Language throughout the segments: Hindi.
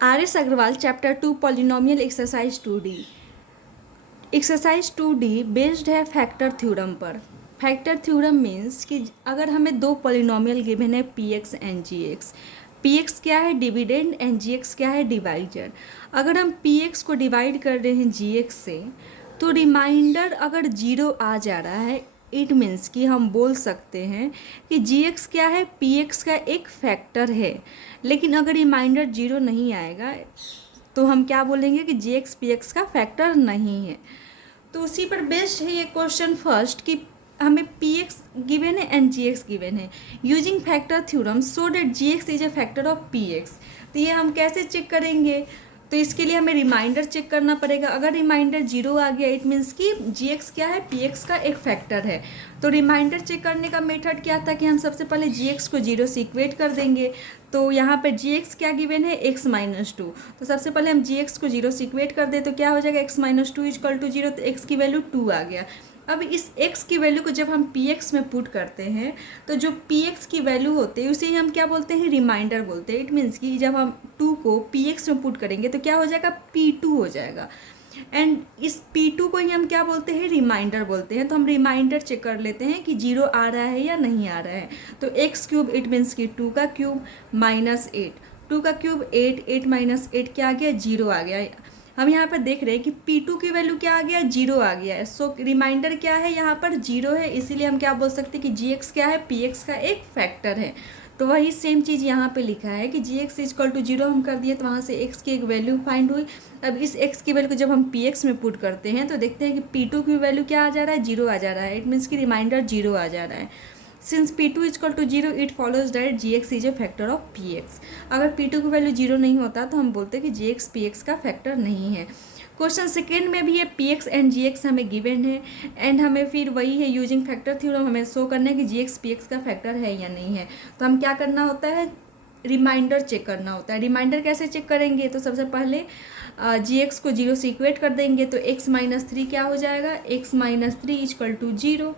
RS. Agarwal chapter 2 polynomial exercise 2D। Exercise 2D based है फैक्टर थ्योरम पर। फैक्टर थ्योरम मीन्स कि अगर हमें दो पॉलिनोमियल गिवन है p x and g x, p x क्या है डिविडेंड एंड जी एक्स क्या है डिवाइजर। अगर हम पी एक्स को डिवाइड कर रहे हैं जी एक्स से तो रिमाइंडर अगर जीरो आ जा रहा है इट मीन्स कि हम बोल सकते हैं कि जी एक्स क्या है पी एक्स का एक फैक्टर है। लेकिन अगर रिमाइंडर जीरो नहीं आएगा तो हम क्या बोलेंगे कि जी एक्स पी एक्स का फैक्टर नहीं है। तो उसी पर बेस्ड है ये क्वेश्चन फर्स्ट कि हमें पी एक्स गिवन है एंड जी एक्स गिवन है। Using factor theorem so that g x is a factor of p x. तो ये हम कैसे चेक करेंगे? तो इसके लिए हमें रिमाइंडर चेक करना पड़ेगा। अगर रिमाइंडर जीरो आ गया इट मीन्स कि जी एक्स क्या है पी एक्स का एक फैक्टर है। तो रिमाइंडर चेक करने का मेथड क्या था कि हम सबसे पहले जी एक्स को जीरो से इक्वेट कर देंगे। तो यहाँ पर जी एक्स क्या गिवन है एक्स माइनस टू। तो सबसे पहले हम जी एक्स को जीरो से इक्वेट कर दें तो क्या हो जाएगा x minus two is equal to zero. तो एक्स की वैल्यू टू आ गया। अब इस x की वैल्यू को जब हम पी एक्स में पुट करते हैं तो जो पी एक्स की वैल्यू होती है उसे ही हम क्या बोलते हैं रिमाइंडर बोलते हैं। इट मीन्स कि जब हम 2 को पी एक्स में पुट करेंगे तो क्या हो जाएगा p2 हो जाएगा। एंड इस p2 को ही हम क्या बोलते हैं रिमाइंडर बोलते हैं। तो हम रिमाइंडर चेक कर लेते हैं कि जीरो आ रहा है या नहीं आ रहा है। तो एक्स क्यूब इट मीन्स कि 2 का क्यूब माइनस 8, 2 का क्यूब 8, 8 माइनस 8 क्या आ गया जीरो आ गया। हम यहाँ पर देख रहे हैं कि P2 की वैल्यू क्या आ गया जीरो आ गया है। सो रिमाइंडर क्या है यहाँ पर जीरो है, इसीलिए हम क्या बोल सकते हैं कि जी एक्स क्या है पी एक्स का एक फैक्टर है। तो वही सेम चीज़ यहाँ पे लिखा है कि g x is equal to zero हम कर दिए तो वहाँ से एक्स की एक वैल्यू फाइंड हुई। अब इस एक्स की वैल्यू को जब हम पी एक्स में पुट करते हैं तो देखते हैं कि P2 की वैल्यू क्या आ जा रहा है जीरो आ जा रहा है। इट मीन्स कि रिमाइंडर जीरो आ जा रहा है। Since P2 is equal to zero it follows that g x is a factor of p x. अगर P2 की वैल्यू जीरो नहीं होता तो हम बोलते हैं कि जी एक्स पी एक्स का फैक्टर नहीं है। क्वेश्चन सेकेंड में भी ये p x and g x हमें गिवन है एंड हमें फिर वही है यूजिंग फैक्टर थ्योरम हमें शो करना है कि जी एक्स पी एक्स का फैक्टर है या नहीं है। तो हम क्या करना होता है रिमाइंडर चेक करना होता है। रिमाइंडर कैसे चेक करेंगे? तो सबसे पहले जी एक्स को जीरो से इक्वेट कर देंगे तो एक्स माइनस थ्री क्या हो जाएगा x minus three is equal to zero.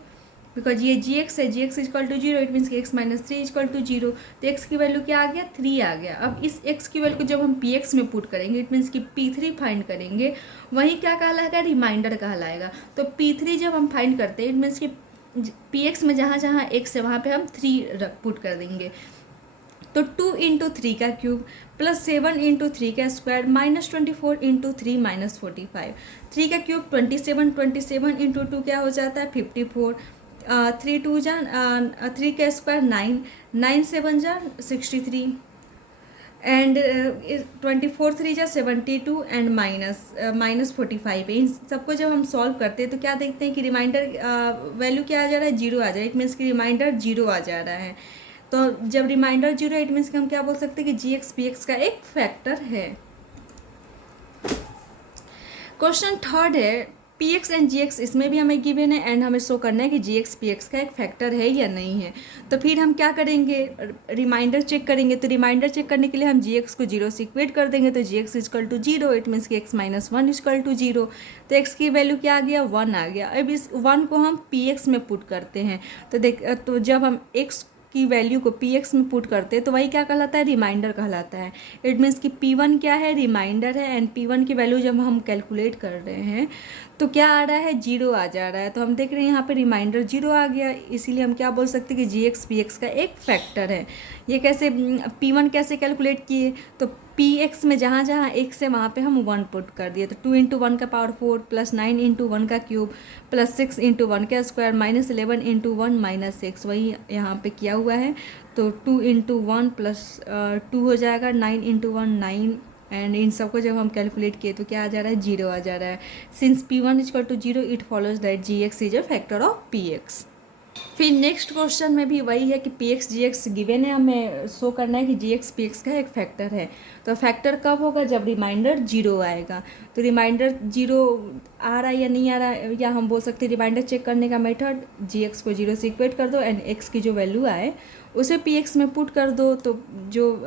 Because ये जी एक्स है g x is equal to zero it means कि x minus three is equal to zero. तो एक्स की वैल्यू क्या आ गया थ्री आ गया। अब इस एक्स की वैल्यू को जब हम पी एक्स में पुट करेंगे इट मीन्स कि पी थ्री फाइंड करेंगे वही क्या कहलाएगा रिमाइंडर कहलाएगा। तो पी थ्री जब हम फाइंड करते हैं इट मीन्स कि पी एक्स में जहाँ जहाँ एक्स है वहाँ पे हम थ्री पुट कर देंगे। तो 2 इंटू थ्री का क्यूब प्लस 7 इंटू थ्री का square minus 24 into three minus 45। Three का क्यूब 27, 27 इंटू टू क्या हो जाता है 54। थ्री टू जा थ्री का स्क्वायर 9, 9 7 जा 63 एंड 24 थ्री जा 72 एंड माइनस 45 है। इन सबको जब हम सॉल्व करते हैं तो क्या देखते हैं कि रिमाइंडर वैल्यू क्या आ जा रहा है जीरो आ जा रहा है। इट मीन्स कि रिमाइंडर जीरो आ जा रहा है। तो जब रिमाइंडर जीरो इट मीन्स कि हम क्या बोल सकते हैं कि जी एक्स पी एक्स का एक फैक्टर है। क्वेश्चन थर्ड है p x and g x इसमें भी हमें गिवन है एंड हमें शो करना है कि जी एक्स पी एक्स का एक फैक्टर है या नहीं है। तो फिर हम क्या करेंगे रिमाइंडर चेक करेंगे। तो रिमाइंडर चेक करने के लिए हम जी एक्स को जीरो से इक्वेट कर देंगे तो g x is equal to zero it means कि x minus one is equal to zero. तो एक्स की वैल्यू क्या आ गया वन आ गया। अब इस वन को हम पी एक्स में पुट करते हैं तो जब हम एक्स की वैल्यू को पी एक्स में पुट करते हैं तो वही क्या कहलाता है रिमाइंडर कहलाता है। इट मीन्स कि पी वन क्या है रिमाइंडर है एंड पी वन की वैल्यू जब हम कैलकुलेट कर रहे हैं तो क्या आ रहा है जीरो आ जा रहा है। तो हम देख रहे हैं यहाँ पे रिमाइंडर जीरो आ गया इसीलिए हम क्या बोल सकते हैं कि जी एक्स पी एक्स का एक फैक्टर है। ये कैसे पी वन कैसे कैलकुलेट किए? तो पी एक्स में जहाँ जहाँ एक्स है वहाँ पे हम वन पुट कर दिए। तो 2 इंटू वन का पावर 4 प्लस 9 इंटू वन का क्यूब प्लस 6 इंटू वन का square minus 11 into one minus 6 वही यहाँ पे किया हुआ है। तो 2 इंटू वन प्लस 2 हो जाएगा 9 इंटू वन 9 एंड इन सबको जब हम कैलकुलेट किए तो क्या आ जा रहा है जीरो आ जा रहा है। Since p one is equal to zero it follows that g x is a factor of p x. फिर नेक्स्ट क्वेश्चन में भी वही है कि p x g x given है हमें शो करना है कि जी एक्स पी एक्स का एक फैक्टर है। तो फैक्टर कब होगा जब रिमाइंडर जीरो आएगा। तो रिमाइंडर जीरो आ रहा है या नहीं आ रहा है या हम बोल सकते हैं रिमाइंडर चेक करने का मेथड जी एक्स को जीरो से इक्वेट कर दो एंड एक्स की जो वैल्यू आए उसे पी एक्स में पुट कर दो, तो जो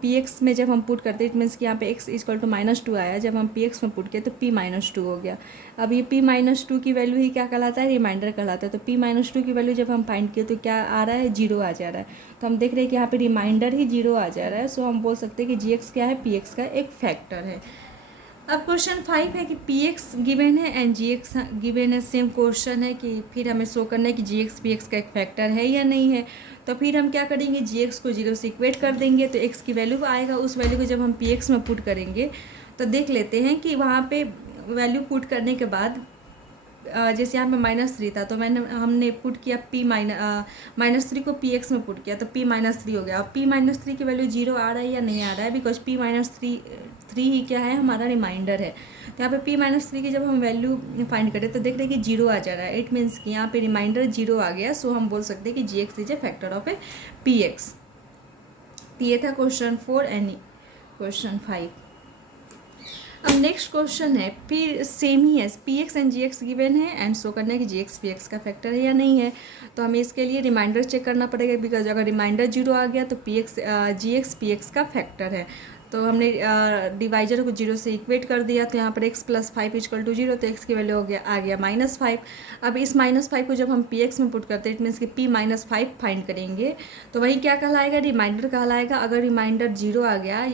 पी एक्स में जब हम पुट करते हैं इट मीन्स कि यहाँ पे एक्स इक्वल टू -2 आया, जब हम पी एक्स में पुट किए तो पी -2 हो गया। अब ये पी -2 की वैल्यू ही क्या कहलाता है, रिमाइंडर कहलाता है। तो पी -2 की वैल्यू जब हम फाइंड किए तो क्या आ रहा है, 0 आ जा रहा है। तो हम देख रहे हैं कि यहाँ पे रिमाइंडर ही 0 आ जा रहा है। सो हम बोल सकते हैं कि जी एक्स क्या है, पी एक्स का एक फैक्टर है। अब क्वेश्चन 5 है कि पी एक्स गिवेन है एंड जी एक्स गिवेन है। सेम क्वेश्चन है कि फिर हमें शो करना है कि जी एक्स पी एक्स का एक फैक्टर है या नहीं है। तो फिर हम क्या करेंगे, जी एक्स को 0 से इक्वेट कर देंगे, तो एक्स की वैल्यू आएगा। उस वैल्यू को जब हम पी एक्स में पुट करेंगे तो देख लेते हैं कि वहाँ पे वैल्यू पुट करने के बाद जैसे यहाँ पे -3 था, तो हमने पुट किया -3 को पी एक्स में पुट किया, तो p -3 हो गया। अब p -3 की वैल्यू 0 आ रहा है या नहीं आ रहा है, बिकॉज p -3 ही क्या है, हमारा रिमाइंडर है। तो यहाँ पे p -3 की जब हम वैल्यू फाइंड करें तो देख रहे हैं कि 0 आ जा रहा है। इट मीन्स कि यहाँ पे रिमाइंडर 0 आ गया। सो हम बोल सकते हैं कि g x is a factor of a p x. ये था क्वेश्चन 4 एंड क्वेश्चन 5। अब नेक्स्ट क्वेश्चन है, फिर सेम ही है, p x and g x given है एंड शो करना है कि जी एक्स पी एक्स का फैक्टर है या नहीं है। तो हमें इसके लिए रिमाइंडर चेक करना पड़ेगा, बिकॉज अगर रिमाइंडर 0 आ गया तो P x g x p x का फैक्टर है। तो हमने डिवाइजर को 0 से इक्वेट कर दिया, तो यहाँ पर x + 5 = 0, तो x की वैल्यू आ गया -5। अब इस -5 को जब हम पी एक्स में पुट करते हैं इट मीन्स कि p -5 फाइंड करेंगे, तो वही क्या कहलाएगा, रिमाइंडर कहलाएगा। अगर रिमाइंडर 0 आ गया,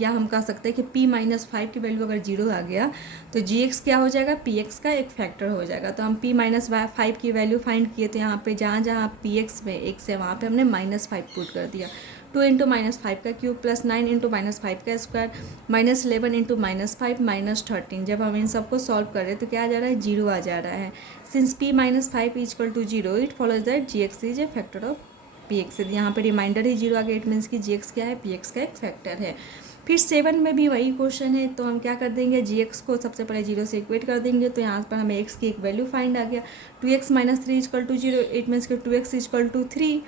या हम कह सकते हैं कि p -5 की वैल्यू अगर 0 आ गया तो जी एक्स क्या हो जाएगा, पी एक्स का एक फैक्टर हो जाएगा। तो हम p -5 की वैल्यू फाइंड किए, तो यहाँ पे जहाँ जहाँ पी एक्स में x है वहाँ पे हमने -5 पुट कर दिया। 2 × -5 का क्यूब प्लस 9 × -5 का स्क्वायर -11 × -5 -13। जब हम इन सबको सॉल्व कर रहे हैं तो क्या आ जा रहा है, 0 आ जा रहा है। Since p -5 = 0 it follows that g x is a factor of p x. यहाँ पे रिमाइंडर ही 0 आ गया, इट मीन्स कि जी एक्स क्या है, पी एक्स का एक फैक्टर है। फिर 7 में भी वही क्वेश्चन है, तो हम क्या कर देंगे, जी एक्स को सबसे पहले 0 से इक्वेट कर देंगे, तो यहाँ पर हमें x की एक वैल्यू फाइंड आ गया। 2x - 3 = 0, इट मीन्स कि 2x = 3,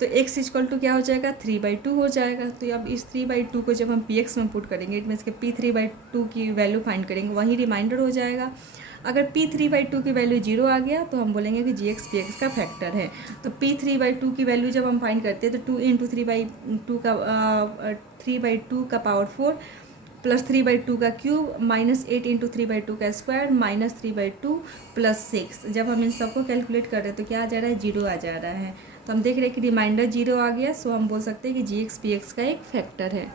तो x = क्या हो जाएगा, 3/2 हो जाएगा। तो अब इस 3/2 को जब हम पी एक्स में पुट करेंगे इट मीन्स कि p 3/2 की वैल्यू फाइंड करेंगे, वही रिमाइंडर हो जाएगा। अगर p 3/2 की वैल्यू 0 आ गया तो हम बोलेंगे कि जी एक्स पी एक्स का फैक्टर है। तो p 3/2 की वैल्यू जब हम फाइंड करते हैं तो 2 × 3/2 का पावर 4 प्लस 3/2 का क्यूब -8 × 3/2 का स्क्वायर -3/2 प्लस 6। जब हम इन सबको कैलकुलेट कर रहे हैं तो क्या आ जा रहा है, 0 आ जा रहा है। तो हम देख रहे हैं कि रिमाइंडर 0 आ गया। सो हम बोल सकते हैं कि जी एक्स पी एक्स का एक फैक्टर है।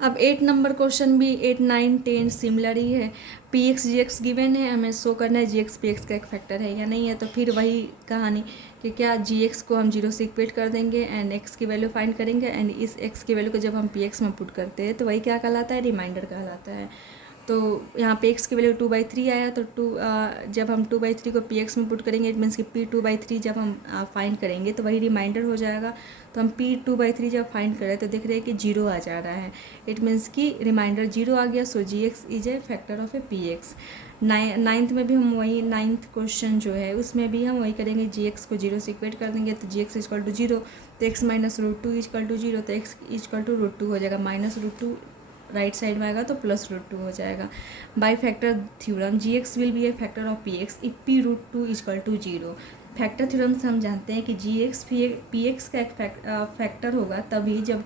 अब 8 नंबर क्वेश्चन भी 8, 9, 10 सिमिलर ही है। P x g x given है, हमें शो करना है जी एक्स पी एक्स का एक फैक्टर है या नहीं है। तो फिर वही कहानी कि क्या जी एक्स को हम 0 से इक्वेट कर देंगे एंड एक्स की वैल्यू फाइंड करेंगे, एंड इस एक्स की वैल्यू को जब हम पी एक्स में पुट करते हैं तो वही क्या कहलाता है, रिमाइंडर कहलाता है। तो यहाँ पे x की वैल्यू 2/3 आया, तो जब हम 2/3 को पी एक्स में पुट करेंगे इट मीन्स कि p 2/3 जब हम फाइंड करेंगे तो वही रिमाइंडर हो जाएगा। तो हम p 2/3 जब फाइंड करें तो देख रहे हैं कि 0 आ जा रहा है। इट मीन्स कि रिमाइंडर 0 आ गया। So g x is a factor of a p x. 9th में भी हम वही 9th क्वेश्चन जो है उसमें भी हम वही करेंगे, जी एक्स को 0 से इक्वेट कर देंगे, तो जी एक्स = 0, तो x - √2 = 0, तो x = √2 हो जाएगा। -√2 राइट साइड में आएगा तो +√2 हो जाएगा। By factor theorem g x will be a factor of p x if p √2 = 0। Factor theorem से हम जानते हैं कि जी एक्स पी एक्स का एक फैक्टर होगा तभी जब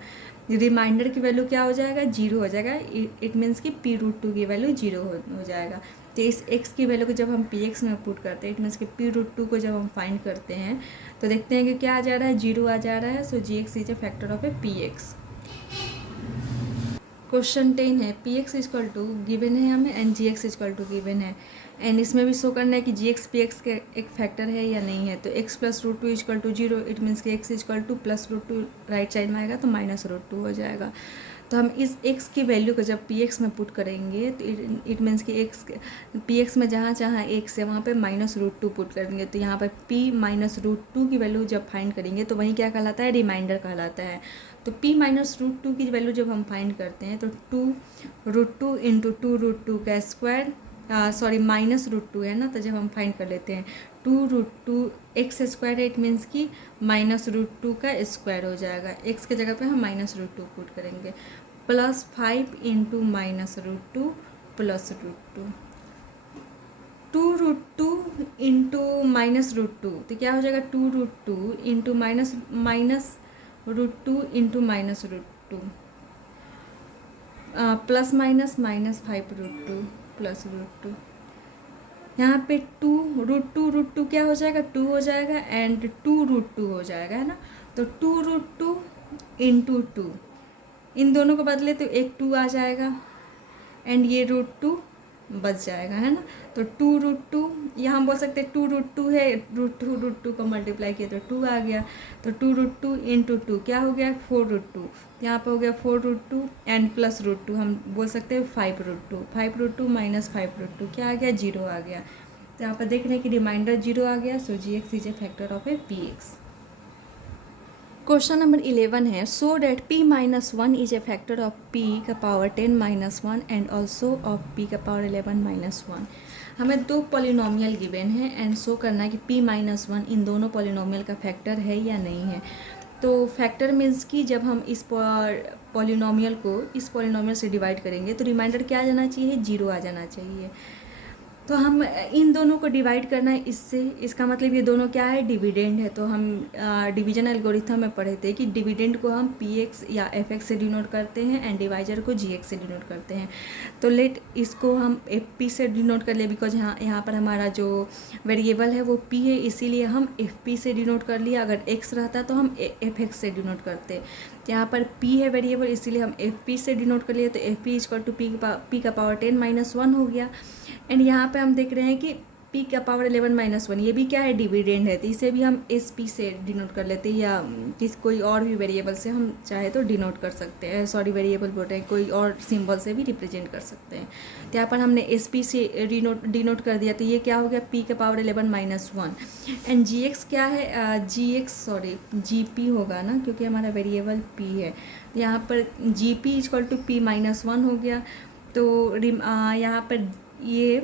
रिमाइंडर की वैल्यू क्या हो जाएगा, 0 हो जाएगा। इट मीन्स कि p √2 की वैल्यू 0 हो जाएगा। तो इस x की वैल्यू को जब हम पी एक्स में पुट करते हैं इट मीन्स कि p √2 को जब हम फाइंड करते हैं तो देखते हैं कि क्या आ जा रहा है, 0 आ जा रहा है। So g x is a factor of a p x. Question 10 है, पी एक्स = गिवन है हमें एंड जी एक्स = गिवन है, एंड इसमें भी शो करना है कि जी एक्स पी एक्स के एक फैक्टर है या नहीं है। तो x + √2 = 0, इट मीन्स कि x = +√2 राइट साइड में आएगा तो -√2 हो जाएगा। तो हम इस x की वैल्यू को जब पी एक्स में पुट करेंगे तो इट मीन्स कि x पी एक्स में जहाँ जहाँ x है वहाँ पे -√2 पुट कर देंगे। तो यहाँ पर p -√2 की वैल्यू जब फाइंड करेंगे तो वही क्या कहलाता है, रिमाइंडर कहलाता है। तो p -√2 की वैल्यू जब हम फाइंड करते हैं तो 2√2 × 2√2 का स्क्वायर -√2 है ना, तो जब हम फाइंड कर लेते हैं 2√2 x स्क्वायर, इट मीन्स कि -√2 का स्क्वायर हो जाएगा। x के जगह पे हम -√2 पुट करेंगे, +5 × -√2 +√2 2√2 × -√2, तो क्या हो जाएगा, 2√2 × √2 इंटू -√2 प्लस माइनस -5√2 प्लस √2। यहाँ पे √2 क्या हो जाएगा, 2 हो जाएगा एंड 2√2 हो जाएगा, है ना। तो 2√2 इंटू 2, इन दोनों को बदले तो एक 2 आ जाएगा एंड ये √2 बच जाएगा, है ना। तो 2√2 यहाँ हम बोल सकते हैं 2√2 है, √2 को मल्टीप्लाई किया तो 2 आ गया। तो 2√2 इंटू 2 क्या हो गया, 4√2। यहाँ पे हो गया 4√2 एंड प्लस √2, हम बोल सकते हैं 5√2। 5√2 माइनस 5√2 क्या आ गया, 0 आ गया। तो यहाँ पर देख रहे हैं कि रिमाइंडर 0 आ गया। सो GX is a factor of A PX। Question number 11 है, so that p-1 is a factor of p का power 10-1 and also of p का पावर 11-1। हमें दो पॉलिनोमियल गिवन है एंड शो करना है कि p-1 इन दोनों पॉलिनोमियल का फैक्टर है या नहीं है। तो फैक्टर मीन्स कि जब हम इस पॉलिनोमियल को इस पॉलिनोमियल से डिवाइड करेंगे तो रिमाइंडर क्या आ जाना चाहिए, 0 आ जाना चाहिए। तो हम इन दोनों को डिवाइड करना है इससे, इसका मतलब ये दोनों क्या है, डिविडेंड है। तो हम डिवीजन एल्गोरिथम में पढ़े थे कि डिविडेंड को हम PX या FX से डिनोट करते हैं एंड डिवाइजर को GX से डिनोट करते हैं। तो लेट इसको हम FP से डिनोट कर ले, बिकॉज यहाँ पर हमारा जो वेरिएबल है वो P है, इसीलिए हम FP से डिनोट कर लिया। अगर X रहता तो हम FX से डिनोट करते। यहाँ पर P है वेरिएबल, इसीलिए हम FP से डिनोट कर लिए। तो FP इक्वल टू P का पावर 10-1 हो गया। एंड यहाँ पे हम देख रहे हैं कि P का पावर 11-1 ये भी क्या है, डिविडेंड है। तो इसे भी हम SP से डिनोट कर लेते हैं, या किस कोई और भी वेरिएबल से हम चाहे तो डिनोट कर सकते हैं। सॉरी, वेरिएबल बोल रहे हैं, कोई और सिंबल से भी रिप्रेजेंट कर सकते हैं। तो यहाँ पर हमने SP से डिनोट कर दिया। तो ये क्या हो गया, P का पावर 11-1 एंड GX क्या है, GP होगा ना, क्योंकि हमारा वेरिएबल P है। तो यहाँ पर GP इक्वल टू P-1 हो गया। तो यहाँ पर ये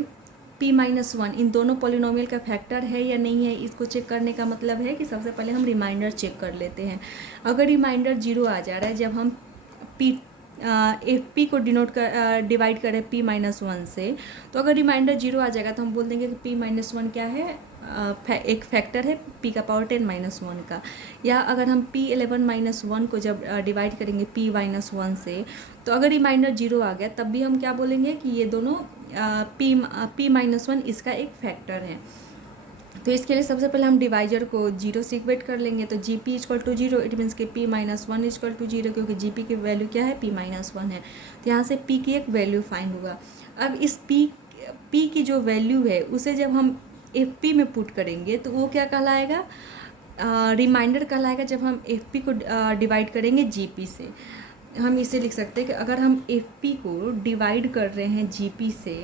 p-1 इन दोनों पॉलिनोमियल का फैक्टर है या नहीं है, इसको चेक करने का मतलब है कि सबसे पहले हम रिमाइंडर चेक कर लेते हैं। अगर रिमाइंडर 0 आ जा रहा है जब हम FP को डिवाइड करें p-1 से, तो अगर रिमाइंडर 0 आ जाएगा तो हम बोल देंगे कि p-1 क्या है, एक फैक्टर है P का पावर 10-1 का। या अगर हम p-11-1 को जब डिवाइड करेंगे p-1 से, तो अगर रिमाइंडर 0 आ गया तब भी हम क्या बोलेंगे कि ये दोनों p-1 इसका एक फैक्टर है। तो इसके लिए सबसे पहले हम डिवाइजर को 0 से इक्वेट कर लेंगे। तो GP equal to 0, it means कि p-1 इक्वल टू 0, क्योंकि GP की वैल्यू क्या है, p-1 है। तो यहाँ से P की एक वैल्यू फाइंड होगा। अब इस P की जो वैल्यू है उसे जब हम FP में पुट करेंगे तो वो क्या कहलाएगा, रिमाइंडर कहलाएगा। जब हम FP को डिवाइड करेंगे GP से, हम इसे लिख सकते हैं कि अगर हम FP को डिवाइड कर रहे हैं GP से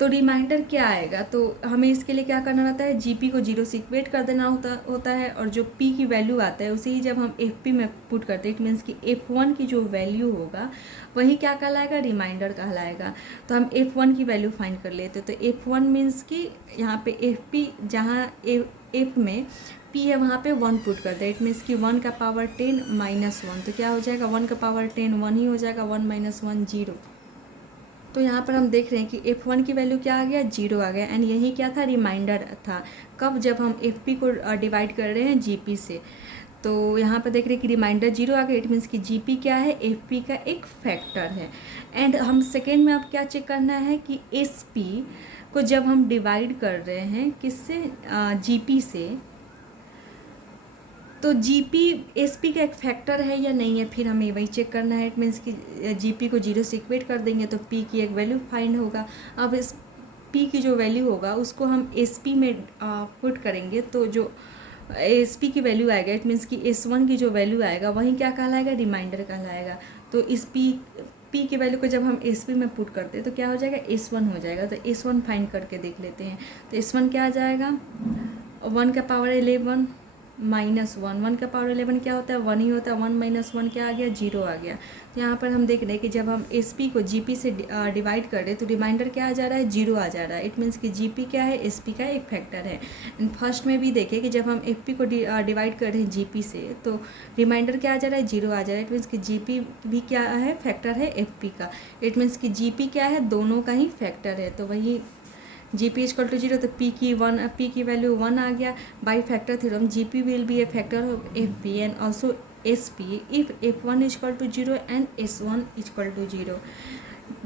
तो रिमाइंडर क्या आएगा। तो हमें इसके लिए क्या करना रहता है, GP को 0 से इक्वेट कर देना होता है, और जो P की वैल्यू आता है उसे ही जब हम FP में पुट करते हैं, इट मीन्स कि F1 की जो वैल्यू होगा वही क्या कहलाएगा, रिमाइंडर कहलाएगा। तो हम F1 की वैल्यू फाइंड कर लेते हैं। तो F1 मीन्स कि यहाँ पे FP जहाँ F में P है वहाँ पे 1 पुट करते हैं, इट मीन्स कि 1 का पावर 10-1। तो क्या हो जाएगा, 1 का पावर 10 1 ही हो जाएगा, 1-1 0। तो यहाँ पर हम देख रहे हैं कि F1 की वैल्यू क्या आ गया, 0 आ गया। एंड यही क्या था, रिमाइंडर था। कब, जब हम FP को डिवाइड कर रहे हैं GP से। तो यहाँ पर देख रहे हैं कि रिमाइंडर 0 आ गया, इट मीन्स कि GP क्या है, FP का एक फैक्टर है। एंड हम सेकेंड में अब क्या चेक करना है कि SP को जब हम डिवाइड कर रहे हैं किससे, GP से, तो GP SP का एक फैक्टर है या नहीं है, फिर हमें वही चेक करना है। इट मीन्स कि GP को 0 से इक्वेट कर देंगे तो P की एक वैल्यू फाइंड होगा। अब इस P की जो वैल्यू होगा उसको हम SP में पुट करेंगे, तो जो SP की वैल्यू आएगा, इट मीन्स कि S1 की जो वैल्यू आएगा वही क्या कहलाएगा, रिमाइंडर कहलाएगा। तो इस P की वैल्यू को जब हम SP में पुट करते हैं तो क्या हो जाएगा, S1 हो जाएगा। तो S1 फाइंड करके देख लेते हैं। तो S1 क्या आ जाएगा, 1 का पावर 11 -1, 1 का पावर 11 क्या होता है, 1 ही होता है। 1 - 1 क्या आ गया, 0 आ गया। तो यहाँ पर हम देख रहे हैं कि जब हम SP को GP से डिवाइड कर रहे हैं तो रिमाइंडर क्या आ जा रहा है, 0 आ जा रहा है। इट मीन्स कि GP क्या है, SP का एक फैक्टर है। एंड फर्स्ट में भी देखें कि जब हम FP को डिवाइड कर रहे हैं GP से तो रिमाइंडर क्या आ जा रहा है, 0 आ जा रहा है। इट मीन्स कि GP भी क्या है, फैक्टर है FP का। इट मीन्स कि GP क्या है, दोनों का ही फैक्टर है। तो वही g p is equal to zero, तो पी की वैल्यू 1 आ गया. By factor theorem g p will be a factor of f p and also s p if f one is equal to zero and s one is equal to zero.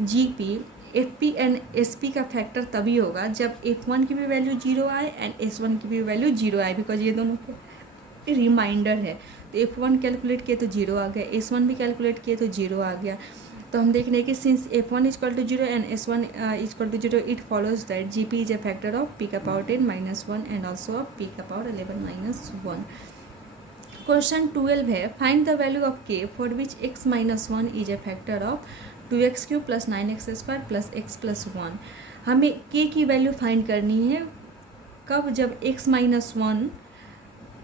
G p f p and s p का फैक्टर तभी होगा जब एफ वन की भी वैल्यू जीरो आए एंड एस वन की भी वैल्यू जीरो आए, बिकॉज ये दोनों के रिमाइंडर है. तो एफ वन कैलकुलेट किए तो जीरो आ गया, एस वन भी कैलकुलेट किए तो जीरो आ गया. तो हम देख रहे हैं कि since f one is equal to zero and s one is equal to zero, it follows that g p is a factor of p का power 10 minus one and also of p का पावर 11 माइनस वन. क्वेश्चन 12 है, find the value of k for which x minus one is a factor of 2x³ plus 9x² plus x plus one. हमें k की वैल्यू फाइंड करनी है कब, जब x माइनस वन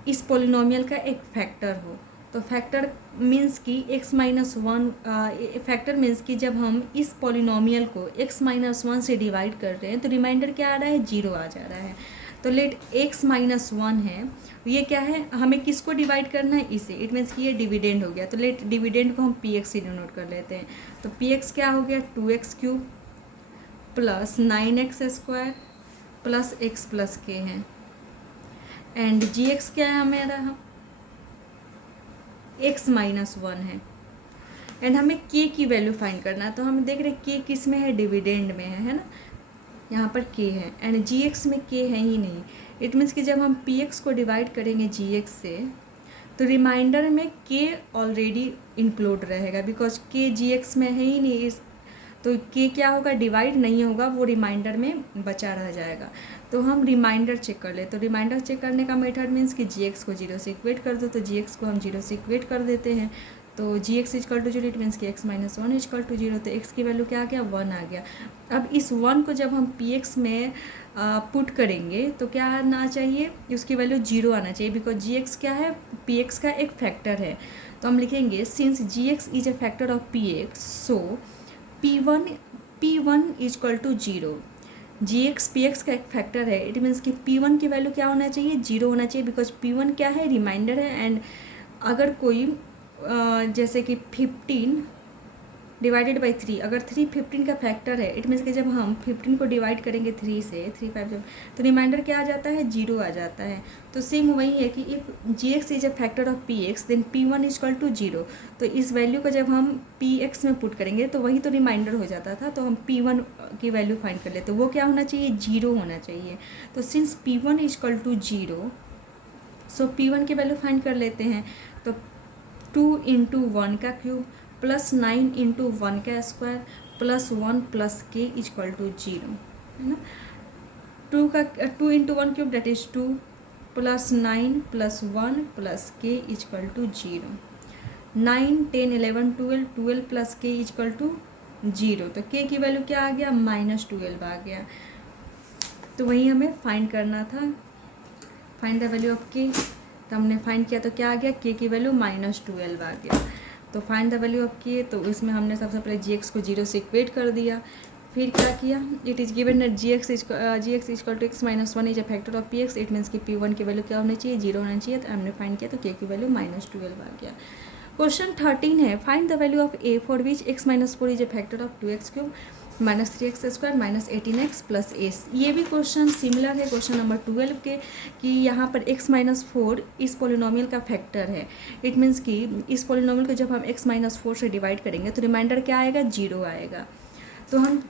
इस पोलिनोमियल का एक फैक्टर हो. तो फैक्टर मीन्स कि x minus one, factor means कि जब हम इस पोलिनोमियल को x माइनस वन से डिवाइड कर रहे हैं तो रिमाइंडर क्या आ रहा है, जीरो आ जा रहा है. तो लेट x माइनस वन है, ये क्या है, हमें किसको डिवाइड करना है, इसे. इट मीन्स कि ये डिविडेंड हो गया. तो लेट डिविडेंड को हम px से डिनोट कर लेते हैं. तो px क्या हो गया, 2x³ plus 9x² plus x plus k है. एंड gx क्या है हमारा, x माइनस वन है. एंड हमें k की वैल्यू फाइंड करना है. तो हम देख रहे हैं k किस में है, डिविडेंड में है ना, यहाँ पर k है. एंड gx में k है ही नहीं. इट मीन्स कि जब हम px को डिवाइड करेंगे gx से तो रिमाइंडर में k ऑलरेडी इंक्लूड रहेगा, बिकॉज k gx में है ही नहीं. तो k क्या होगा, डिवाइड नहीं होगा, वो रिमाइंडर में बचा रह जाएगा. तो हम रिमाइंडर चेक कर ले. तो रिमाइंडर चेक करने का मेथड मीन्स कि gx को जीरो से इक्वेट कर दो. तो gx को हम जीरो से इक्वेट कर देते हैं. तो gx is equal to zero, it means कि x minus one is equal to zero. तो x की वैल्यू क्या आ गया, 1 आ गया. अब इस 1 को जब हम px में पुट करेंगे तो क्या आना चाहिए, उसकी वैल्यू जीरो आना चाहिए, बिकॉज gx क्या है, px का एक फैक्टर है. तो हम लिखेंगे since gx is a factor of px, so p1 is equal to zero. gx px का एक फैक्टर है, इट मीन्स कि p1 की वैल्यू क्या होना चाहिए, जीरो होना चाहिए, बिकॉज p1 क्या है, रिमाइंडर है. एंड अगर कोई जैसे कि 15 डिवाइडेड बाई 3, अगर 3 15 का फैक्टर है, इट मीन्स कि जब हम 15 को डिवाइड करेंगे 3 से, 3 5 जब, तो रिमाइंडर क्या आ जाता है, जीरो आ जाता है. तो सेम वही है कि if gx is a factor of px then p1 is equal to zero. तो इस वैल्यू को जब हम px में पुट करेंगे तो वही तो रिमाइंडर हो जाता था. तो हम p1 की वैल्यू फाइंड कर लेते, तो वो क्या होना चाहिए, जीरो होना चाहिए. तो since p1 is equal to zero, so p1 की वैल्यू फाइंड कर लेते हैं. तो 2 इंटू वन का क्यूब प्लस 9 इंटू वन का square plus 1 plus k is equal to zero, है ना. 2 into one cube that is 2 plus 9 plus 1 plus k is equal to zero. 9 10 11 12 plus k is equal to zero. तो के की वैल्यू क्या आ गया, -12 आ गया. तो वही हमें फाइंड करना था, फाइंड द वैल्यू ऑफ के. तो हमने फाइंड किया तो क्या आ गया, के की वैल्यू -12 आ गया. तो फाइंड द वैल्यू ऑफ के, तो इसमें हमने सबसे पहले gx को जीरो से इक्वेट कर दिया. फिर क्या किया, it is given that gx is equal to x minus one is a factor of px. It means कि p1 की वैल्यू क्या होनी चाहिए, जीरो होना चाहिए. तो हमने फाइंड किया तो k की वैल्यू -12 आ गया. क्वेश्चन 13 है, find the value of a for which x minus four is a factor of 2x³ minus 3x² minus 18x plus S. ये भी क्वेश्चन सिमिलर है क्वेश्चन नंबर 12 के, कि यहाँ पर x माइनस फोर इस पोलिनोमियल का फैक्टर है. इट मीन्स कि इस पोलिनोमियल को जब हम x माइनस फोर से डिवाइड करेंगे तो रिमाइंडर क्या आएगा, जीरो आएगा. तो हम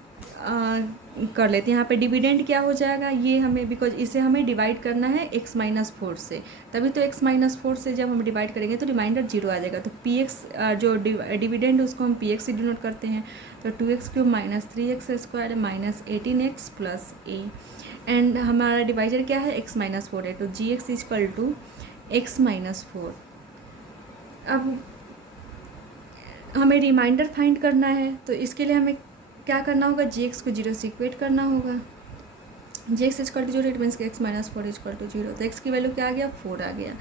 कर लेते हैं. यहाँ पे डिविडेंड क्या हो जाएगा, ये हमें, बिकॉज इसे हमें डिवाइड करना है x माइनस फोर से, तभी तो x माइनस फोर से जब हम डिवाइड करेंगे तो रिमाइंडर जीरो आ जाएगा. तो px जो डिविडेंड उसको हम px से डिनोट करते हैं. तो 2x³ minus 3x² minus 18x plus a. And हमारा डिवाइजर क्या है, x माइनस फोर है. तो gx is equal to x minus four. अब हमें रिमाइंडर फाइंड करना है, तो इसके लिए हमें क्या करना होगा, gx को जीरो से इक्वेट करना होगा. gx is equal to zero, it means x minus four is equal to zero. तो x की वैल्यू क्या आ गया, 4 आ गया.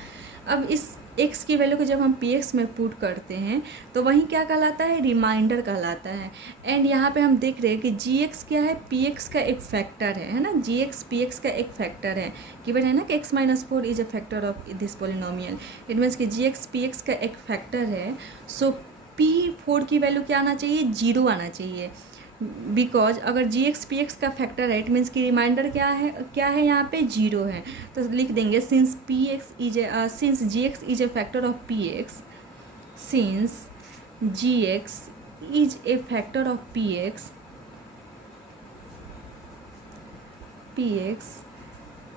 अब इस x की वैल्यू को जब हम px में पुट करते हैं तो वही क्या कहलाता है, रिमाइंडर कहलाता है. एंड यहाँ पे हम देख रहे हैं कि gx क्या है, px का एक फैक्टर है ना. gx px का एक फैक्टर है, गिवन है ना कि x minus four is a factor of this polynomial. It means कि gx px का एक फैक्टर है. सो p4 की वैल्यू क्या आना चाहिए, जीरो आना चाहिए. बिकॉज अगर जी एक्स पी एक्स का फैक्टर है, इट मीन्स कि रिमाइंडर क्या है यहाँ पे 0 है। तो लिख देंगे since p x is since g x is a factor of p x, since g x is a factor of p x,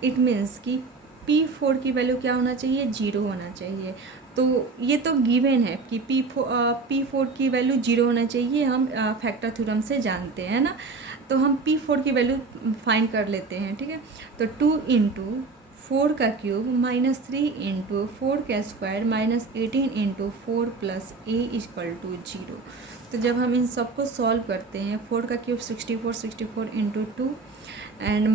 it means कि P4 की वैल्यू क्या होना चाहिए, 0 होना चाहिए। तो ये तो गिवन है कि P4 की वैल्यू 0 होना चाहिए, हम फैक्टर थ्योरम से जानते हैं ना। तो हम P4 की वैल्यू फाइंड कर लेते हैं, ठीक है। तो 2 इंटू 4 का क्यूब माइनस 3 इंटू 4 का square minus 18 into 4 plus a equal to 0। तो जब हम इन सबको सॉल्व करते हैं, 4 का क्यूब 64 इंटू 2 एंड